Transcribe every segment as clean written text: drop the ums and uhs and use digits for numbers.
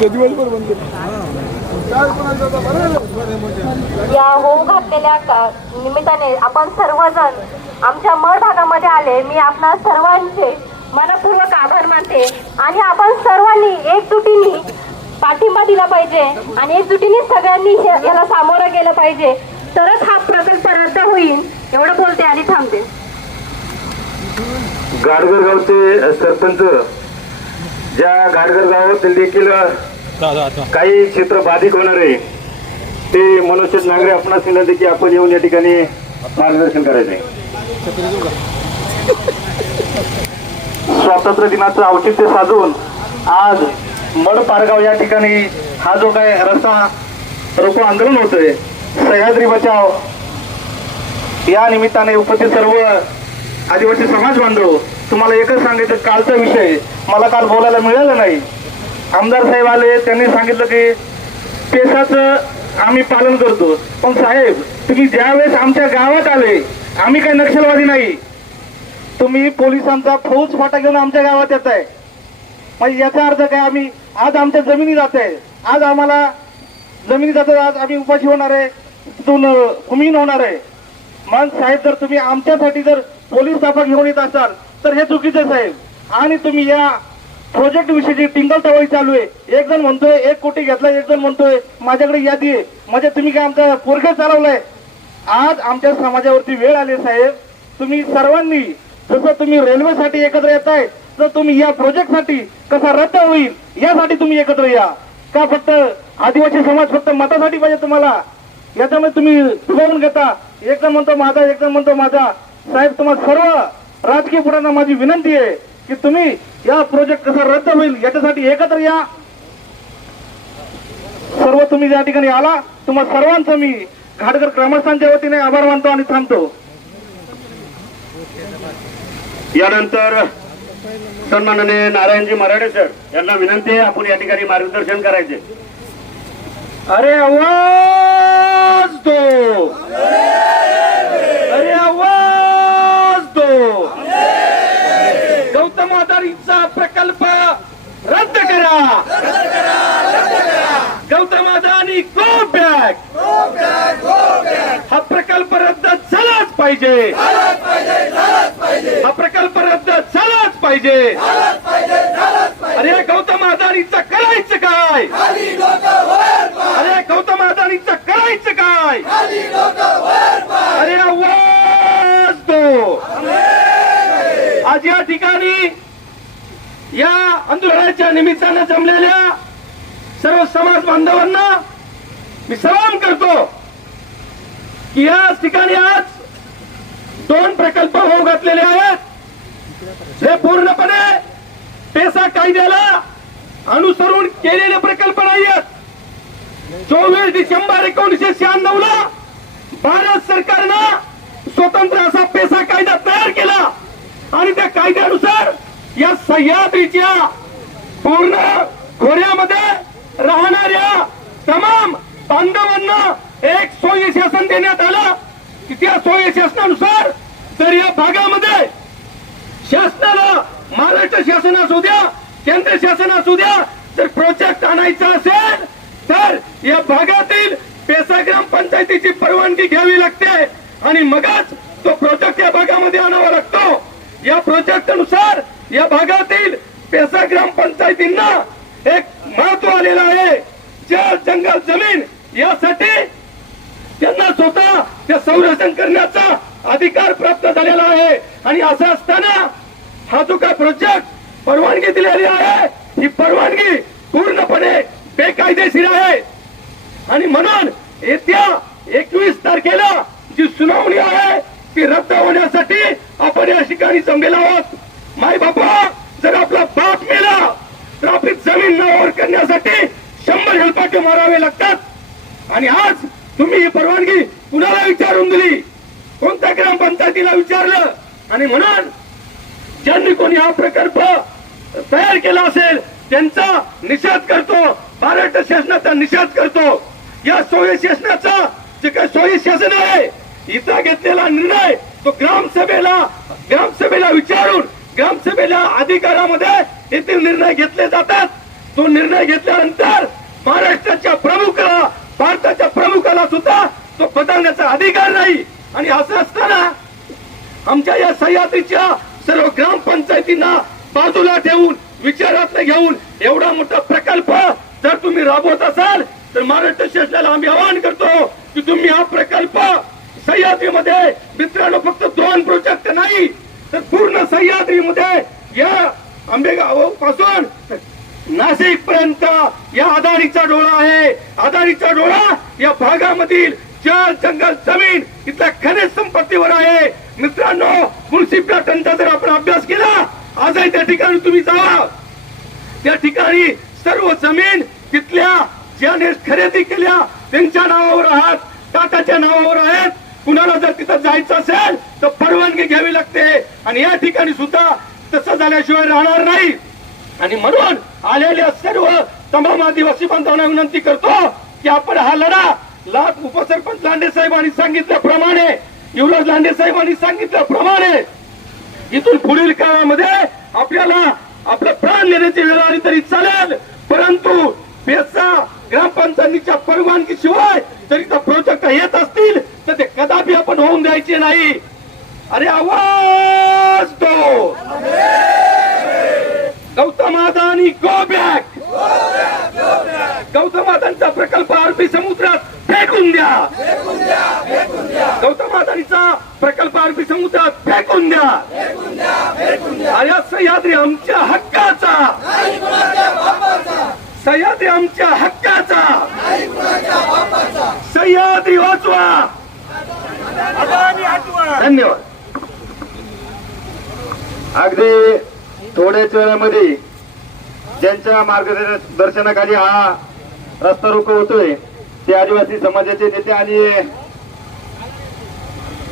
या होम घातलेल्या निमित्ताने आपण सर्वजण आमच्या मळ भागामध्ये आले. मी आपणा सर्वांचे मनपूर्वक आभार मानते आणि आपण सर्वांनी एकजुटीने पाठिंबा दिला पाहिजे आणि एकजुटीने सगळ्यांनी याला सामोरं गेलं पाहिजे, तरच हा प्रकल्प रद्द होईल. एवढं बोलते आणि थांबते. गाडगर गावचे सरपंच, ज्या गाडगर गावातील देखील काही क्षेत्र बाधित होणार आहे ते मनोज नागरे आपणास विनंती की आपण येऊन या ठिकाणी मार्गदर्शन करायचे. स्वातंत्र्य दिनाचं औचित्य साधून आज मड पारगाव या ठिकाणी हा जो काय रस्ता रोको आंदोलन होतंय, सह्याद्री बचाव या निमित्ताने उपस्थित सर्व आदिवासी समाज बांधव, तुम्हाला एकच सांगायचं, कालचा विषय मला काल बोलायला मिळालं नाही. आमदार साहेब आले, त्यांनी सांगितलं की पेसाचं आम्ही पालन करतो. पण साहेब, तुम्ही ज्यावेळेस आमच्या गावात आले, आम्ही काही नक्षलवादी नाही, तुम्ही पोलिसांचा फौज फाटा घेऊन आमच्या गावात येत आहे. म्हणजे याचा अर्थ काय, आम्ही आज आमच्या जमिनी जात आहे, आज आम्हाला जमिनी जातात, आज आम्ही उपाशी होणार आहे, तिथून भूमिहीन होणार आहे. मग साहेब, जर तुम्ही आमच्यासाठी जर पोलीस ताफा घेऊन येत असाल तर हे चुकीचं साहेब. आणि तुम्ही या प्रोजेक्ट विषयी टिंगल टवाळी चालू आहे. एक जण म्हणतोय 1 कोटी घेतला, एक जण म्हणतोय माझ्याकडे यादी आहे. म्हणजे तुम्ही काय आमचा पोरगे चालवलाय? आज आमच्या समाजावरती वेळ आली साहेब. तुम्ही सर्वांनी जसं तुम्ही रेल्वेसाठी एकत्र येत आहे, तर तुम्ही या प्रोजेक्टसाठी कसा रद्द होईल यासाठी तुम्ही एकत्र या. का फक्त आदिवासी समाज फक्त मतासाठी पाहिजे तुम्हाला? याच्यामध्ये तुम्ही बघून घेता, एक जण म्हणतो माझा, एक जण म्हणतो माझा. साहेब, तुम्हाला सर्व राजकीय पुढाऱ्यांना माझी विनंती आहे की तुम्ही या प्रोजेक्ट कसा रद्द होईल याच्यासाठी एकत्र या. सर्व तुम्ही या ठिकाणी आला, तुम्हाला सर्वांचं मी घाटगर ग्रामस्थांच्या वतीने आभार मानतो आणि थांबतो. यानंतर सन्माननीय नारायणजी मराठे सर यांना विनंती आहे, आपण या ठिकाणी मार्गदर्शन करायचे. अरे आवाज दो, अरे आवाज दो. गौतम अदानीचा प्रकल्प रद्द करा. Gautam Adani go back. हा प्रकल्प रद्द झालाच पाहिजे. हा प्रकल्प रद्द झालाच पाहिजे. अरे गौतम अदानीचं करायचं काय? अरे गौतम अदानीचं करायचं काय? अरे आवाज दो. आज या ठिकाणी या आंदोलनाच्या निमित्तानं जमलेल्या सर्व समाज बांधवांना मी सलाम करतो की या ठिकाणी आज 2 प्रकल्प होऊ घातलेले आहेत. हे पूर्णपणे पेसा कायद्याला अनुसरून केलेले प्रकल्प नाही आहेत. 24 डिसेंबर 1996 ला भारत सरकारनं स्वतंत्र असा पेसा कायदा तयार केला आणि त्या कायद्यानुसार या सह्याद्रीच्या पूर्ण खोऱ्यामध्ये राहणाऱ्या तमाम बांधवांना एक सोयी शासन देण्यात आलं की त्या सोयी शासनानुसार जर या भागामध्ये शासनाला, महाराष्ट्र शासन असू द्या, केंद्र शासन असू द्या, जर प्रोजेक्ट आणायचा असेल तर या भागातील पेसा ग्रामपंचायतीची परवानगी घ्यावी लागते आणि मगच तो प्रोजेक्ट या भागामध्ये आणावा लागतो. या प्रोजेक्ट नुसार या भागातील पेसा ग्रामपंचायतींना एक महत्व आलेलं आहे. जल, जंगल, जमीन यासाठी त्यांना स्वतः ते संरक्षण करण्याचा अधिकार प्राप्त झालेला आहे. आणि असं असताना हा जो काय प्रोजेक्ट परवानगी दिलेली आहे, ही परवानगी पूर्णपणे बेकायदेशीर आहे. आणि म्हणून येत्या 21 तारखेला जी सुनावणी आहे ती रद्द होण्यासाठी आपण या ठिकाणी जमलेलो आहोत. माय बाबा, जर आपला बाप मेला तर आपली जमीन नावावर करण्यासाठी 100 हेलपाटे मारावे लागतात. आणि आज तुम्ही ही परवानगी कुणाला विचारून दिली? कोणत्या ग्रामपंचायतीला विचारलं? आणि म्हणून ज्यांनी कोणी हा प्रकल्प तयार केला असेल त्यांचा निषेध करतो, महाराष्ट्र शासनाचा निषेध करतो. या सोयी शासनाचा जे काही सोयी शासन आहे, इथं घेतलेला निर्णय तो ग्रामसभेला विचारून ग्रामसभेला अधिकारामध्ये येथील निर्णय घेतले जातात. तो निर्णय घेतल्यानंतर महाराष्ट्राच्या प्रमुखाला, भारताच्या प्रमुखाला सुद्धा तो बदलण्याचा अधिकार नाही. आणि असं असताना आमच्या या सह्याद्रीच्या सर्व ग्रामपंचायतींना बाजूला ठेवून, विचारात घेऊन एवढा मोठा प्रकल्प जर तुम्ही राबवत असाल तर महाराष्ट्र शासनाला आम्ही आवाहन करतो की तुम्ही हा प्रकल्प सह्याद्रीमध्ये, मित्रांनो, फक्त 2 प्रोजेक्ट नाही तर पूर्ण सह्याद्रीमध्ये या आंबेगाव पासून नाशिक पर्यंत या अदानीचा डोळा आहे. अदानीचा डोळा या भागामधील जल, जंगल, जमीन इथल्या खनिज संपत्तीवर आहे. मित्रांनो, मुन्सी प्लॅटनचा जर आपण अभ्यास केला, आजही त्या ठिकाणी तुम्ही जावा, त्या ठिकाणी सर्व जमीन तिथल्या ज्याने खरेदी केल्या त्यांच्या नावावर आहात, टाटाच्या नावावर आहेत. कुणाला जर तिथं जायचं असेल तर परवानगी घ्यावी लागते आणि या ठिकाणी सुद्धा तसं झाल्याशिवाय राहणार नाही. आणि म्हणून आलेल्या सर्व तमाम आदिवासी बांधवांना विनंती करतो की आपण हा लढा उपसरपंच लांडे साहेबांनी सांगितल्याप्रमाणे, युवराज लांडे साहेबांनी सांगितल्याप्रमाणे इथून पुढील काळामध्ये आपल्याला आपलं प्राण देण्याची वेळ आली तरी चालेल, परंतु पेसा ग्रामपंचायतीच्या परवानगी शिवाय जरी त्या प्रोजेक्ट येत असतील तर ते कदापि आपण होऊन द्यायचे नाही. अरे आवाज दो, गौतम अदानी गो बॅक. गौतम अदानीचा प्रकल्प अरबी समुद्रात फेकून द्या. गौतम अदानीचा प्रकल्प अरबी समुद्रात फेकून द्या. अरे सह्याद्री आमच्या हक्काचा, सह्याद्री आमच्या हक्काचा, सह्याद्री वाचवा. धन्यवाद. अगदी थोड्याच वेळामध्ये ज्यांच्या मार्गदर्शनाखाली हा रस्ता रोको होतोय ते आदिवासी समाजाचे नेते आणि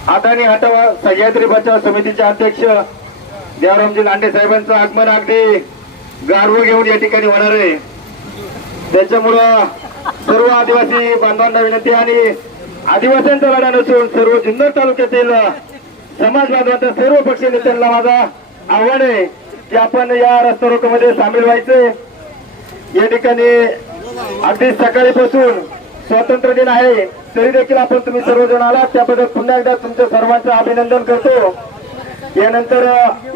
अदानी हटावा सह्याद्री बचाव समितीचे अध्यक्ष देवरामजी लांडे साहेबांचं आगमन अगदी गारवा घेऊन या ठिकाणी होणार आहे. त्याच्यामुळं सर्व आदिवासी बांधवांना विनंती आणि आदिवासींचा लढा नसून सर्व जुन्नर तालुक्यातील समाज बांधवांच्या सर्व पक्षीय नेत्यांना माझा आव्हान आहे की आपण या रस्ता रोकोमध्ये सामील व्हायचे. या ठिकाणी अगदी सकाळीपासून स्वातंत्र्य दिन आहे तरी देखील आपण तुम्ही सर्वजण आलात त्याबद्दल पुन्हा एकदा तुमच्या सर्वांचं अभिनंदन करतो. यानंतर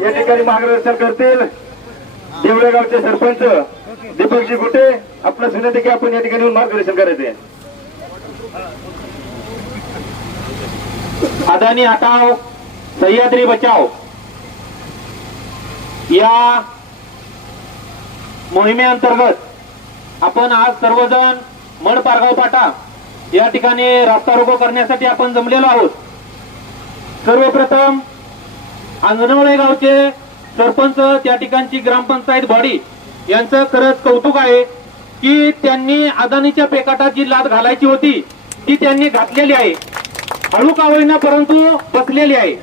या ठिकाणी मार्गदर्शन करतील देवळेगावचे सरपंच दीपकजी गुटे. आपल्यास विनंती की आपण या ठिकाणी मार्गदर्शन करायचे. अदानी हटाओ सह्याद्री बचाओ या मोहिमेअंतर्गत आपण आज सर्वजण मड पारगाव पाटा या ठिकाणी रस्ता रोको करण्यासाठी आपण जमलेलो आहोत. सर्वप्रथम आंगणवळे गावचे सरपंच, त्या ठिकाणची ग्रामपंचायत बॉडी यांचं खरंच कौतुक आहे की त्यांनी अदानीच्या पेकाटात जी लाद घालायची होती ती त्यांनी घातलेली आहे. हळू का होईना परंतु बसलेली आहे.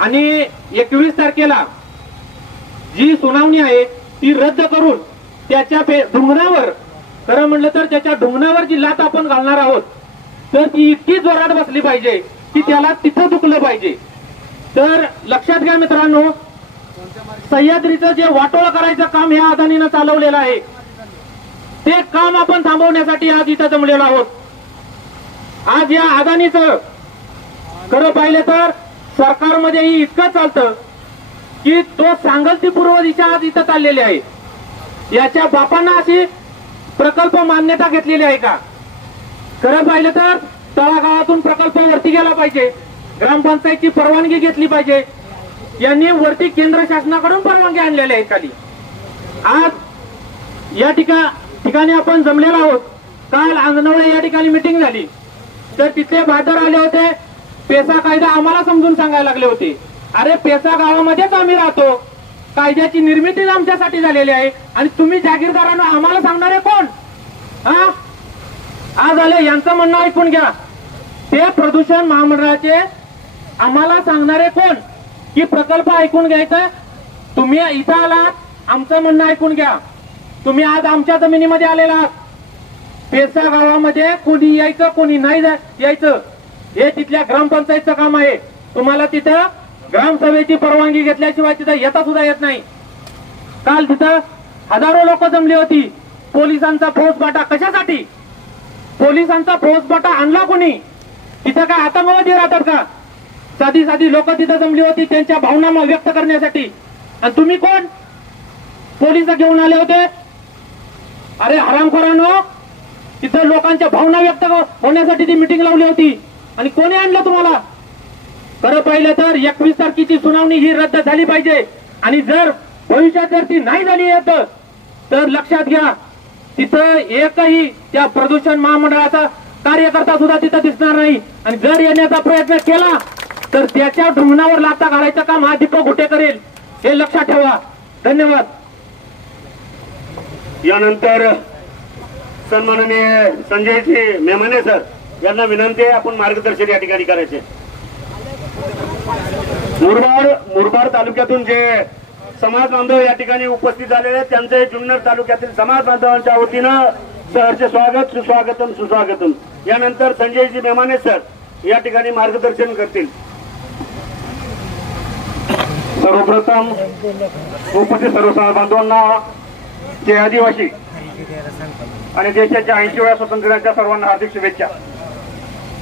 आणि 21 तारखेला जी सुनावणी आहे ती रद्द करून त्याच्या ढुंगणावर, खरं म्हणलं तर त्याच्या ढुंगणावर जी लात आपण घालणार आहोत तर ती इतकी जोरात बसली पाहिजे की त्याला तिथं दुखलं पाहिजे. तर लक्षात घ्या मित्रांनो, सह्याद्रीचं जे वाटोळ करायचं काम ह्या अदानीनं चालवलेलं आहे ते काम आपण थांबवण्यासाठी आज इथं जमलेलो आहोत. आज या अदानीचं खरं पाहिलं तर सरकारमध्येही इतकं चालतं की तो सांगल ती पूर्व दिशा आज इथं चाललेली आहे. याच्या बापांना अशी प्रकल्प मान्यता घेतलेली आहे का? खरं पाहिलं तर तळागाळातून प्रकल्प वरती गेला पाहिजे, ग्रामपंचायतची परवानगी घेतली पाहिजे. यांनी वरती केंद्र शासनाकडून परवानगी आणलेल्या आहेत खाली. आज या ठिकाणी आपण जमलेलो आहोत. काल आंगणवळे या ठिकाणी मिटिंग झाली तर तिथे बाजार आले होते. पेसा कायदा आम्हाला समजून सांगायला लागले होते. अरे पेसा गावामध्येच आम्ही राहतो, कायद्याची निर्मितीच आमच्यासाठी झालेली आहे आणि तुम्ही जागीरदारांना आम्हाला सांगणारे कोण? हा आज आले यांचं म्हणणं ऐकून घ्या. ते प्रदूषण महामंडळाचे आम्हाला सांगणारे कोण की प्रकल्प ऐकून घ्यायचं? तुम्ही इथं आलात, आमचं म्हणणं ऐकून घ्या. तुम्ही आज आमच्या जमिनीमध्ये आलेला आहात. पेसा गावामध्ये कोणी यायचं कोणी नाही यायचं हे तिथल्या ग्रामपंचायतचं काम आहे. तुम्हाला तिथं ग्रामसभेची परवानगी घेतल्याशिवाय तिथं येता सुद्धा येत नाही. काल तिथं हजारो लोक जमली होती. पोलिसांचा फौजफाटा कशासाठी? पोलिसांचा फौजफाटा आणला कोणी? तिथं काय आतंकवादी राहतात का? साधी साधी लोक तिथं जमली होती त्यांच्या भावना व्यक्त करण्यासाठी. आणि तुम्ही कोण? पोलिस घेऊन आले होते? अरे हरामखोरांनो, तिथं लोकांच्या भावना व्यक्त होण्यासाठी ती मिटिंग लावली होती. आणि कोणी आणलं तुम्हाला? खरं पाहिलं तर 21 तारखेची सुनावणी ही रद्द झाली पाहिजे. आणि जर भविष्यात जर ती नाही झाली तर लक्षात घ्या, तिथं एकही त्या प्रदूषण महामंडळाचा कार्यकर्ता सुद्धा तिथं दिसणार नाही. आणि जर येण्याचा प्रयत्न केला तर त्याच्या ढुंगणावर लाथा घालायचं काम हा दीपक घुटे करेल, हे लक्षात ठेवा. धन्यवाद. यानंतर सन्माननीय संजयजी मेमने सर यांना विनंती आहे आपण मार्गदर्शन या ठिकाणी करायचे. मुरबाड तालुक्यातून जे समाज बांधव या ठिकाणी उपस्थित झालेले आहेत त्यांचे जुन्नर तालुक्यातील समाज बांधवांच्या वतीनं सहर्ष स्वागत, सुस्वागतम सुस्वागतम. यानंतर संजयजी मेमाने सर या ठिकाणी मार्गदर्शन करतील. सर्वप्रथम उपस्थित सर्व समाज बांधवांना जे आदिवासी आणि देशाच्या 80व्या स्वातंत्र्याच्या सर्वांना हार्दिक शुभेच्छा.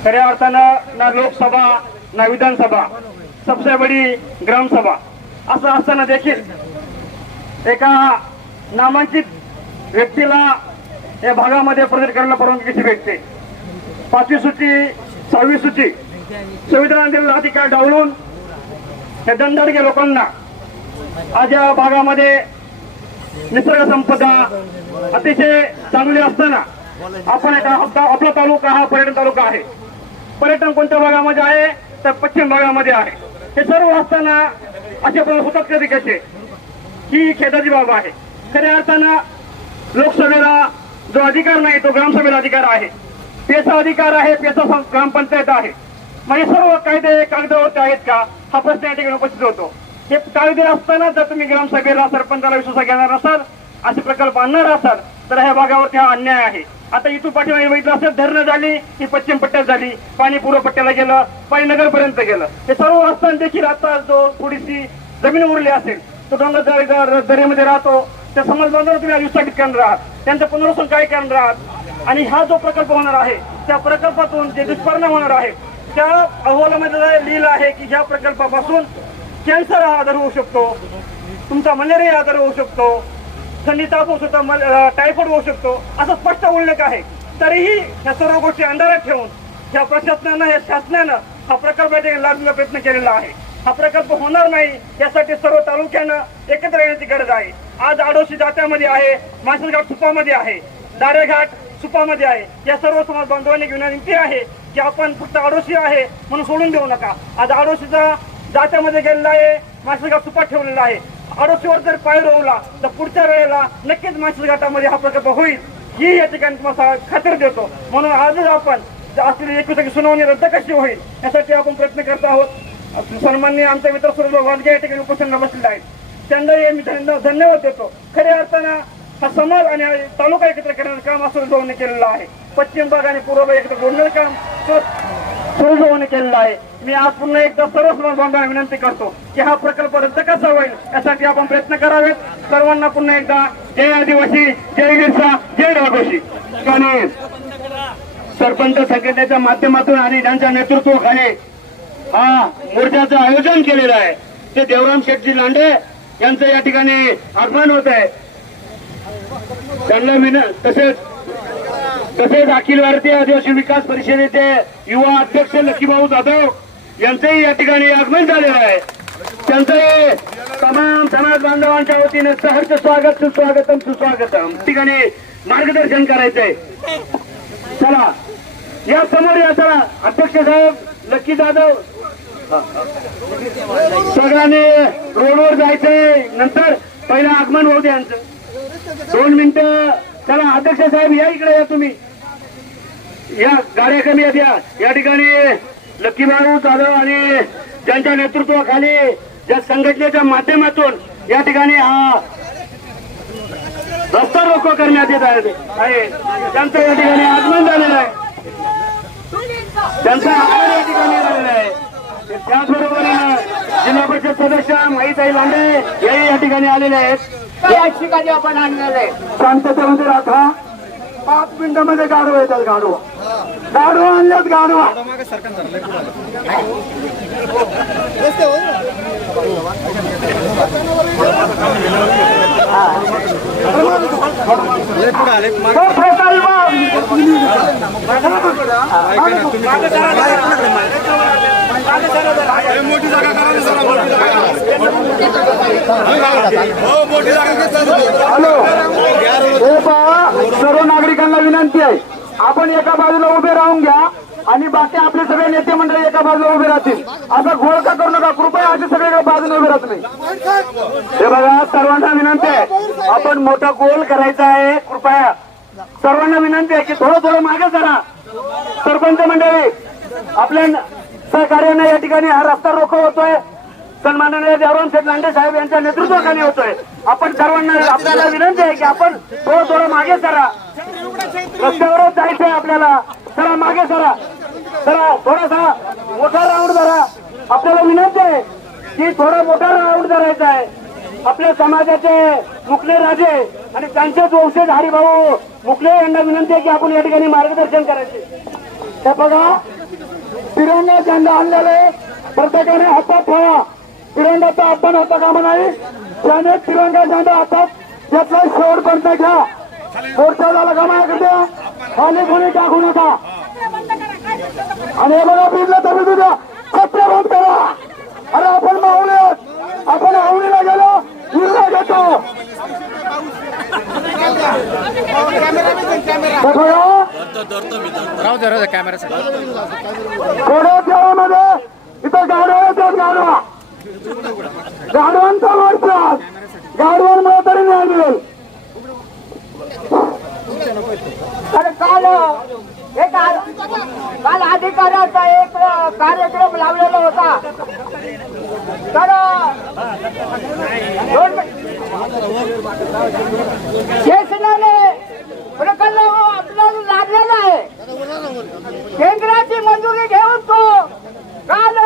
खऱ्या अर्थानं ना लोकसभा ना विधानसभा, सबसे बडी ग्रामसभा असं असताना देखील एका नामांकित व्यक्तीला या भागामध्ये प्रचार करायला परवानगी कशी भेटते? 5वी सूची 6वी सूची संविधानाने दिलेला अधिकार डावलून या दंडाडगे लोकांना आज या भागामध्ये निसर्ग संपदा अतिशय चांगली असताना आपण आपला तालुका हा पर्यटन तालुका आहे. पर्यटन कोणत्या भागामध्ये आहे तर पश्चिम भागामध्ये आहे. हे सर्व असताना असे प्रकार होतात कधी कसे, ही खेदाची बाब आहे. खऱ्या अर्थानं लोकसभेला जो अधिकार नाही तो ग्रामसभेला अधिकार आहे. पेचा अधिकार आहे, पेचा ग्रामपंचायत आहे. म्हणजे सर्व कायदे कागदावरती आहेत का हा प्रश्न या ठिकाणी उपस्थित होतो. हे कायदे असताना जर तुम्ही ग्रामसभेला सरपंचाला विश्वास घेणार नसाल, असे प्रकल्प आणणार असाल तर ह्या भागावरती हा अन्याय आहे. आता इथून पाठीमागे बघितलं असेल, धरणं झाली ही पश्चिम पट्ट्यात झाली, पाणी पूर्व पट्ट्याला गेलं, पाणी नगरपर्यंत गेलं. हे सर्व असताना देखील आता जो थोडीशी जमीन उरली असेल तो डोंगर दरीमध्ये राहतो, त्या समाज बांधवांना तुम्ही विस्थापित करणार आहात, त्यांचं पुनर्वसन काय करणार आहात. आणि हा जो प्रकल्प होणार आहे त्या प्रकल्पातून जे दुष्परिणाम होणार आहे त्या अहवालामध्ये लिहिलं आहे की ह्या प्रकल्पापासून कॅन्सर हा आजार होऊ शकतो, तुमचा मलेरिया आजार होऊ शकतो, थंडी ताप होऊ शकतो, टायफॉइड होऊ शकतो, असं स्पष्ट उल्लेख आहे. तरीही ह्या सर्व गोष्टी अंधारात ठेवून ह्या प्रशासनानं, या शासनानं हा प्रकल्प लादण्याचा प्रयत्न केलेला आहे. हा प्रकल्प होणार नाही यासाठी सर्व तालुक्यानं एकत्र येण्याची गरज आहे. आज आडोशी जात्यामध्ये आहे, माणसलघाट सुपामध्ये आहे, दारेघाट सुपामध्ये आहे. या सर्व समाज बांधवांनी विनंती आहे की आपण फक्त आडोशी आहे म्हणून सोडून देऊ नका. आज आडोशीचा जात्यामध्ये गेलेला आहे, माणसलघाट सुपात ठेवलेला आहे. आडोशीवर जर पाय रोवला तर पुढच्या वेळेला नक्कीच माणसलघाटामध्ये हा प्रकल्प होईल ही या ठिकाणी तुम्हाला खात्री देतो. म्हणून आजच आपण असलेली 21 सुनावणी रद्द कशी होईल यासाठी आपण प्रयत्न करत आहोत. सन्माननीय आमचे मित्र सुरेश वाघगे या ठिकाणी उपोषणाला बसलेले आहेत, त्यांनाही मी धन्यवाद देतो. खऱ्या अर्थानं हा समाज आणि तालुका एकत्र करण्याचं काम सुरेश केलेलं आहे. पश्चिम भाग आणि पूर्व भाग एकत्र जोडण्याचं काम सुरेश केलेलं आहे. मी आज पुन्हा एकदा सर्व समाज बांधवांना विनंती करतो की हा प्रकल्प रद्द कसा होईल यासाठी आपण प्रयत्न करावेत. सर्वांना पुन्हा एकदा जय आदिवासी, जय बिरसा, जय राघोशी. आणि सरपंच संघटनेच्या माध्यमातून आणि त्यांच्या नेतृत्वाखाली हा मोर्चाचं आयोजन केलेलं आहे ते देवराम शेठजी लांडे यांचं या ठिकाणी आगमन होत आहे. त्यांना तसेच अखिल भारतीय आदिवासी विकास परिषदेचे युवा अध्यक्ष लक्कीभाऊ जाधव यांचंही या ठिकाणी आगमन झालेलं आहे. त्यांचंही तमाम समाज बांधवांच्या वतीने सहर्ष स्वागत, सुस्वागतम सुस्वागतम. ठिकाणी मार्गदर्शन करायचंय. चला या समोर या, चला अध्यक्ष साहेब लक्की जाधव सगळ्यांनी रोडवर जायचंय. नंतर पहिलं आगमन होऊ द्या यांचं 2 मिनिटं. चला अध्यक्ष साहेब या इकडे, या तुम्ही या गाड्या कमी या ठिकाणी लक्कीभाऊ जाधव आणि ज्यांच्या नेतृत्वाखाली ज्या संघटनेच्या माध्यमातून या ठिकाणी हा रस्ता रोको करण्यात येत आहे त्यांचं या ठिकाणी आगमन झालेलं आहे. त्यांचं आगमन या ठिकाणी झालेलं आहे. त्याचबरोबर जिल्हा परिषद सदस्य माईताई लांडे याही या ठिकाणी आलेले आहेत. या ठिकाणी आपण आणलेलं आहे. शांततेमध्ये राहा. 5 मिनिटांमध्ये गाडवा येतात. गाडवा आणल्यात. गाडवा मोठी जागा हॅलो, हे पहा, सर्व नागरिकांना विनंती आहे, आपण एका बाजूला उभे राहून घ्या आणि बाकी आपले सगळे नेते मंडळी एका बाजूला उभे राहतील. असा घोळका करू नका कृपया. असे सगळे बाजूने उभे राहत नाही. हे बघा, सर्वांना विनंती आहे, आपण मोठा गोल करायचा आहे. कृपया सर्वांना विनंती आहे की थोडं मागे जरा. सरपंच मंडळी, आपल्या सहकार्याने या ठिकाणी हा रस्ता रोको होतोय. सन्माननीय देवराम शेठ लांडे साहेब यांच्या नेतृत्वाखाली होतोय. आपण सर्वांना आपल्याला विनंती आहे की आपण थोडं मागे सरा. रस्त्यावरच जायचंय आपल्याला. सरा मागे सरा. थोडासा मोठा राऊंड धरा. आपल्याला विनंती आहे की थोडा मोठा राऊंड धरायचा आहे. आपल्या समाजाचे मुकले राजे आणि त्यांचेच वंशज हरिभाऊ मुकले यांना विनंती आहे की आपण या ठिकाणी मार्गदर्शन करायचे. हे बघा, तिरंगा झेंडा आणलेले प्रत्येकाने हातात ठेवा. तिरंगाचा अपमान होता कामा नाही. त्याने तिरंगा झेंडा हातात त्यातला शेवटपर्यंत घ्या. मोर्चा झाला का माझ्याकडे खाली कोणी टाकू नका. आणि हे बघा, बिजला तरी तुझ्या सत्य बंद करा. अरे आपण मावले, आपण आवडीला गेलो निर्णय घेतो. थोड्या देवामध्ये इथं गाडवा येतात. गाडवांचा मोर्चा. गाडवांमुळे तरी न्याय मिळेल. अरे काल अधिकाऱ्याचा एक कार्यक्रम लावलेला होता. तर शासनाने प्रकल्प आपल्याला लागलेला आहे. केंद्राची मंजुरी घेऊन तो काल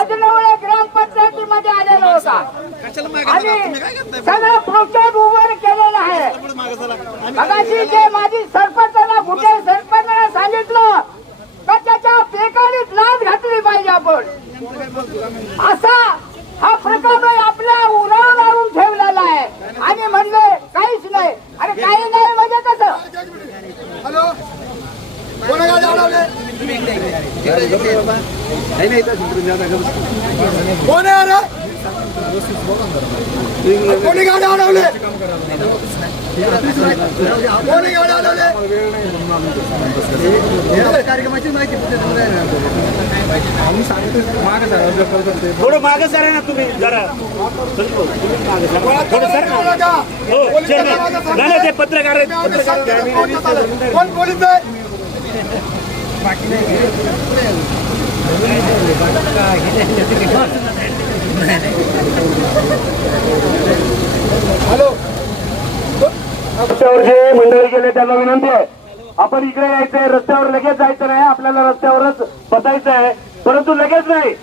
आजनवळे ग्रामपंचायतीमध्ये आलेला होता आणि सगळं प्रोजेक्ट उभं केलेलं आहे. मगाशी जे माझी सरपंचाला कुठे सरपंचाने सांगितलं का त्याच्या पेकाडीत लाच घातली पाहिजे आपण. असा हा प्रकल्प आपल्या उरावर लावून ठेवलेला आहे आणि म्हणले काहीच नाही. अरे काही नाही म्हणजे कसं. हॅलो, कोणी गाडी अडवले? कोण आहे रे? कोणी गाडी अडवले? कोणी गाडी अडवले? कार्यक्रमाची माहिती थोडं मागे सर आहे ना तुम्ही जरा. थोडं ते पत्रकार कोण पोलीस आहे? हॅलो, रस्त्यावर जे मंडळी गेले त्यांना विनंती आहे, आपण इकडे यायचंय. रस्त्यावर लगेच जायचं नाही. आपल्याला रस्त्यावरच बसायचं आहे, परंतु लगेच नाही.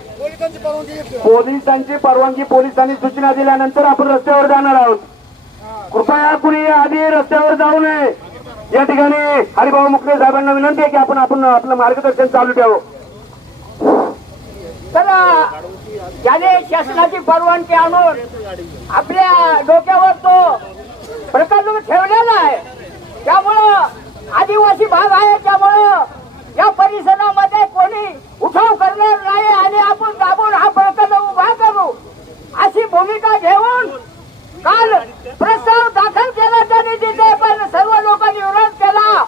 पोलिसांची परवानगी, पोलिसांनी सूचना दिल्यानंतर आपण रस्त्यावर जाणार आहोत. कृपया कुणी आधी रस्त्यावर जाऊ नये. या ठिकाणी हरिभाऊ मुकले साहेबांना विनंती आहे की आपण आपलं मार्गदर्शन चालू ठेवू. तर त्याने शासनाची परवानगी आणून आपल्या डोक्यावर तो प्रकल्प ठेवलेला आहे. त्यामुळं आदिवासी भाग आहे, त्यामुळं या परिसरामध्ये कोणी उठाव करणार नाही आणि आपण दाबून हा प्रकल्प उभा करू अशी भूमिका घेऊन काल प्रस्ताव दाखल केला त्यांनी तिथे. पण सर्व लोकांनी विरोध केला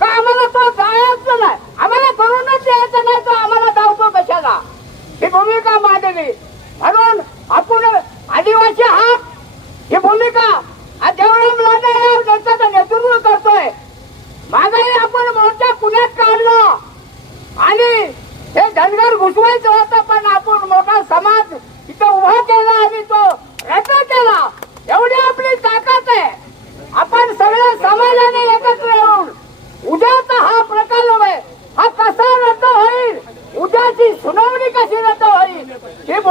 का आम्हाला तो जायचं नाही, आम्हाला करूनच द्यायचं नाही, तर आम्हाला धावतो कशाला, ही भूमिका मांडली. म्हणून आपण आदिवासी हक ही भूमिका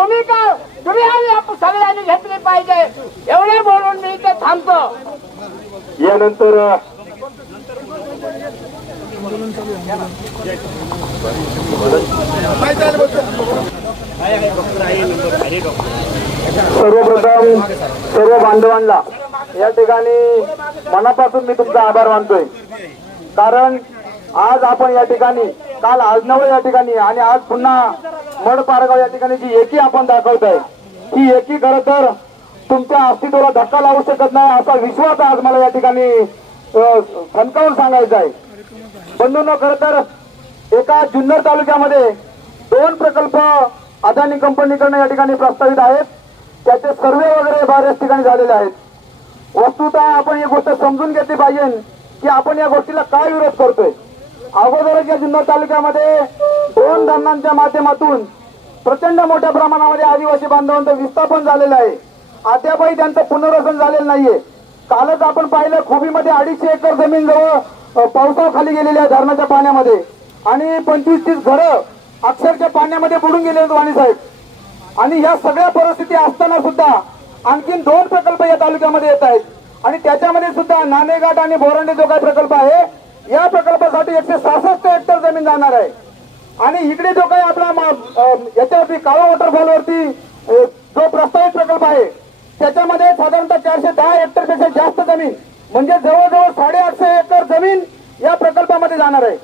भूमिका तुम्ही आम्ही सगळ्यांनी घेतली पाहिजे एवढे बोलून मी इथे थांबतो. यानंतर सर्वप्रथम सर्व बांधवांना या ठिकाणी मनापासून मी तुमचा आभार मानतोय. कारण आज आपण या ठिकाणी काल आजनवळे या ठिकाणी आणि आज पुन्हा मडपारगाव या ठिकाणी जी एकी आपण दाखवतोय ही एकी खरं तर तुमच्या अस्तित्वाला धक्का लावू शकत नाही असा विश्वास आज मला या ठिकाणी ठणकावून सांगायचा आहे. बंधूंनो, खरं तर एका जुन्नर तालुक्यामध्ये 2 प्रकल्प अदानी कंपनीकडनं या ठिकाणी प्रस्तावित आहेत. त्याचे सर्वे वगैरे बऱ्याच ठिकाणी झालेले आहेत. वस्तुतः आपण ही गोष्ट समजून घेतली पाहिजे की आपण या गोष्टीला काय विरोध करतोय. अगोदरच या जुन्नर तालुक्यामध्ये 2 धरणांच्या माध्यमातून प्रचंड मोठ्या प्रमाणामध्ये आदिवासी बांधवांचं विस्थापन झालेलं आहे. अद्यापही त्यांचं पुनर्वसन झालेलं नाहीये. कालच आपण पाहिलं खोबीमध्ये 250 एकर जमीन जवळ पावसाखाली गेलेली आहे धरणाच्या पाण्यामध्ये आणि 25-30 घरं अक्षरशः पाण्यामध्ये बुडून गेले आहेत वाणी साहेब. आणि या सगळ्या परिस्थिती असताना सुद्धा आणखीन 2 प्रकल्प या तालुक्यामध्ये येत आहेत आणि त्याच्यामध्ये सुद्धा नाणेघाट आणि बोरांडे जो काही प्रकल्प आहे या प्रकल्पासाठी 166 हेक्टर जमीन जाणार आहे. आणि इकडे जो काही आपला याच्यावरती काळा वॉटरफॉलवरती जो प्रस्तावित प्रकल्प आहे त्याच्यामध्ये साधारणतः 410 हेक्टर पेक्षा जास्त जमीन म्हणजे जवळजवळ 850 एकर जमीन या प्रकल्पामध्ये जाणार आहे.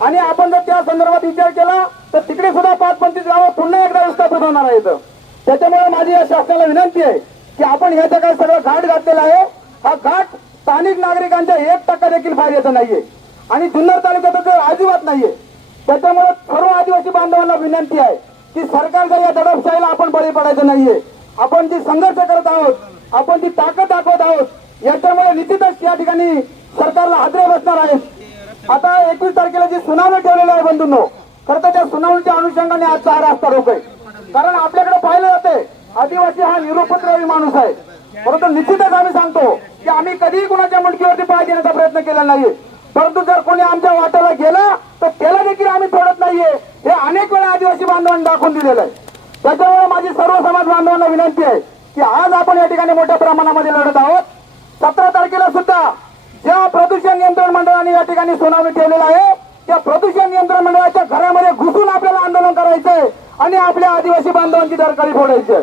आणि आपण जर त्या संदर्भात विचार केला तर तिकडे सुद्धा 5-25 गावं पुन्हा एकदा विस्थापित होणार आहेत. त्याच्यामुळे माझी या शासनाला विनंती आहे की आपण ह्याच्या काही सगळं घाट घातलेला आहे. हा घाट स्थानिक नागरिकांच्या 1% देखील फायद्याचा नाहीये आणि जुन्नर तालुक्यात तर अजिबात नाहीये. त्याच्यामुळे सर्व आदिवासी बांधवांना विनंती आहे की सरकारच्या या दडपशाहीला आपण बळी पडायचं नाहीये. आपण जी संघर्ष करत आहोत, आपण जी ताकद दाखवत आहोत याच्यामुळे निश्चितच या ठिकाणी सरकारला हादरे बसणार आहेत. आता 21 तारखेला जी सुनावणी ठेवलेली आहे बंधूंनो, खरं तर त्या सुनावणीच्या अनुषंगाने आजचा हा रास्ता रोक आहे. कारण आपल्याकडे पाहिलं जाते आदिवासी हा निरुपद्रवी माणूस आहे. परंतु निश्चितच आम्ही सांगतो की आम्ही कधीही कुणाच्या मुंडकीवरती पाय देण्याचा प्रयत्न केला नाहीये. परंतु जर कोणी आमच्या वाट्याला गेला तर त्याला देखील आम्ही सोडत नाहीये हे अनेक वेळा आदिवासी बांधवांनी दाखवून दिलेलं आहे. त्याच्यामुळे माझी सर्व समाज बांधवांना विनंती आहे की आज आपण या ठिकाणी मोठ्या प्रमाणामध्ये लढत आहोत. 17 तारखेला सुद्धा ज्या प्रदूषण नियंत्रण मंडळाने या ठिकाणी सुनावणी ठेवलेला आहे त्या प्रदूषण नियंत्रण मंडळाच्या घरामध्ये घुसून आपल्याला आंदोलन करायचंय आणि आपल्या आदिवासी बांधवांची दरकारी फोडायची आहे.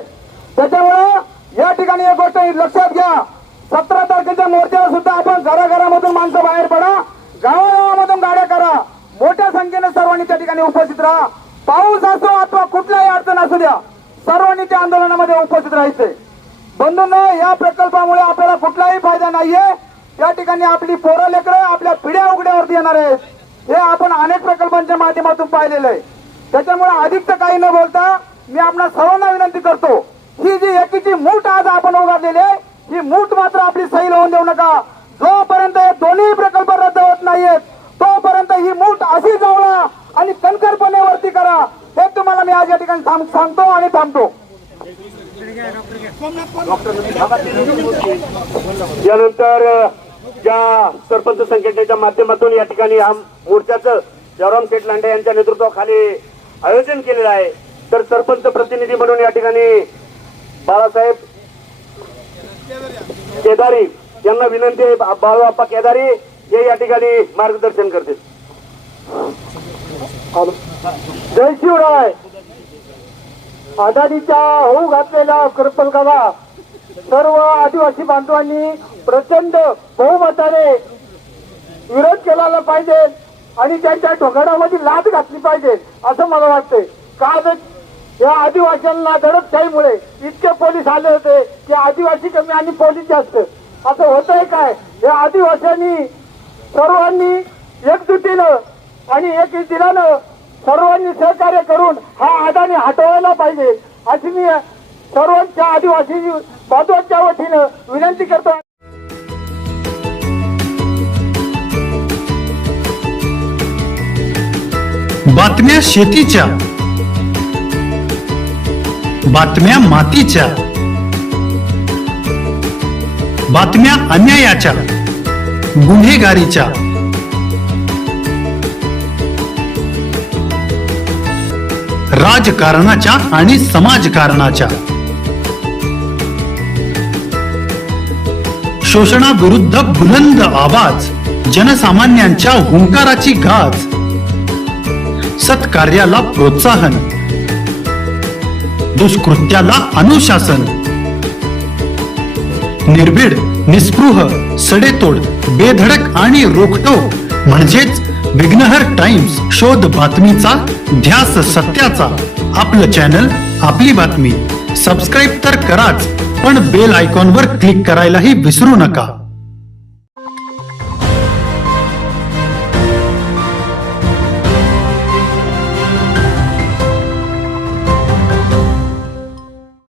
त्याच्यामुळे या ठिकाणी एक गोष्ट लक्षात घ्या, 17 तारखेच्या मोर्चाला सुद्धा आपण घराघरामधून माणसं बाहेर पडा, गावागावामधून गाड्या करा, मोठ्या संख्येने सर्वांनी त्या ठिकाणी उपस्थित राहा. पाऊस असो अथवा कुठल्याही अडचण असू द्या, सर्वांनी त्या आंदोलनामध्ये उपस्थित राहायचंय. बंधूंनो, या प्रकल्पामुळे आपल्याला कुठलाही फायदा नाहीये. त्या ठिकाणी आपली पोरं लेकरं आपल्या पिढ्या उघड्यावरती येणार आहेत. हे आपण अनेक प्रकल्पांच्या माध्यमातून पाहिलेलं आहे. त्याच्यामुळे अधिक काही न बोलता मी आपल्या सर्वांना विनंती करतो, ही जी एकीची मूठ आज आपण उभारलेली आहे ही मूठ मात्र आपली सैल होऊन देऊ नका. जोपर्यंत हे दोन्ही प्रकल्प रद्द होत नाहीयेत तोपर्यंत ही मूठ अशी जवळा आणि कणखरपणे वरती करा. हे तुम्हाला मी आज या ठिकाणी सांगतो आणि थांबतो. यानंतर ज्या सरपंच संघटनेच्या माध्यमातून या ठिकाणी हा मोर्चाचं जयराम शेठ लांडे यांच्या नेतृत्वाखाली आयोजन केलेलं आहे, तर सरपंच प्रतिनिधी म्हणून या ठिकाणी बाळासाहेब केदारी यांना विनंती आहे, बाळूआप्पा केदारी हे या ठिकाणी मार्गदर्शन करतील. जय शिवराय. अदानीच्या होऊ घातलेल्या प्रकल्पाला सर्व आदिवासी बांधवांनी प्रचंड बहुमताने विरोध केला पाहिजे आणि त्यांच्या ठोकडामध्ये लाद घातली पाहिजे असं मला वाटतंय. का या आदिवासींना दडपशाहीमुळे इतके पोलीस आले होते की आदिवासी कमी आणि पोलीस जास्त असं होतंय काय. या आदिवासींनी सर्वांनी एकजुटीनं आणि दिलानं सर्वांनी सहकार्य करून हा अदानी हटवायला पाहिजे अशी मी सर्वांच्या आदिवासी बांधवांच्या वतीनं विनंती करतो. बातम्या शेतीच्या, बातम्या मातीच्या, बातम्या अन्यायाच्या, गुन्हेगारीच्या, राजकारणाच्या आणि समाजकारणाच्या. शोषणाविरुद्ध बुलंद आवाज, जनसामान्यांच्या हुंकाराची गाज, सत्कार्याला प्रोत्साहन, दुष्कृत्याला अनुशासन. निर्भीड, निस्पृह, सडेतोड, बेधडक आणि रोखटोक म्हणजेच विघ्नहर टाइम्स. शोध बातमीचा, ध्यास सत्याचा. आपलं चॅनल, आपली बातमी. सबस्क्राईब तर कराच, पण बेल आयकॉनवर क्लिक करायलाही विसरू नका.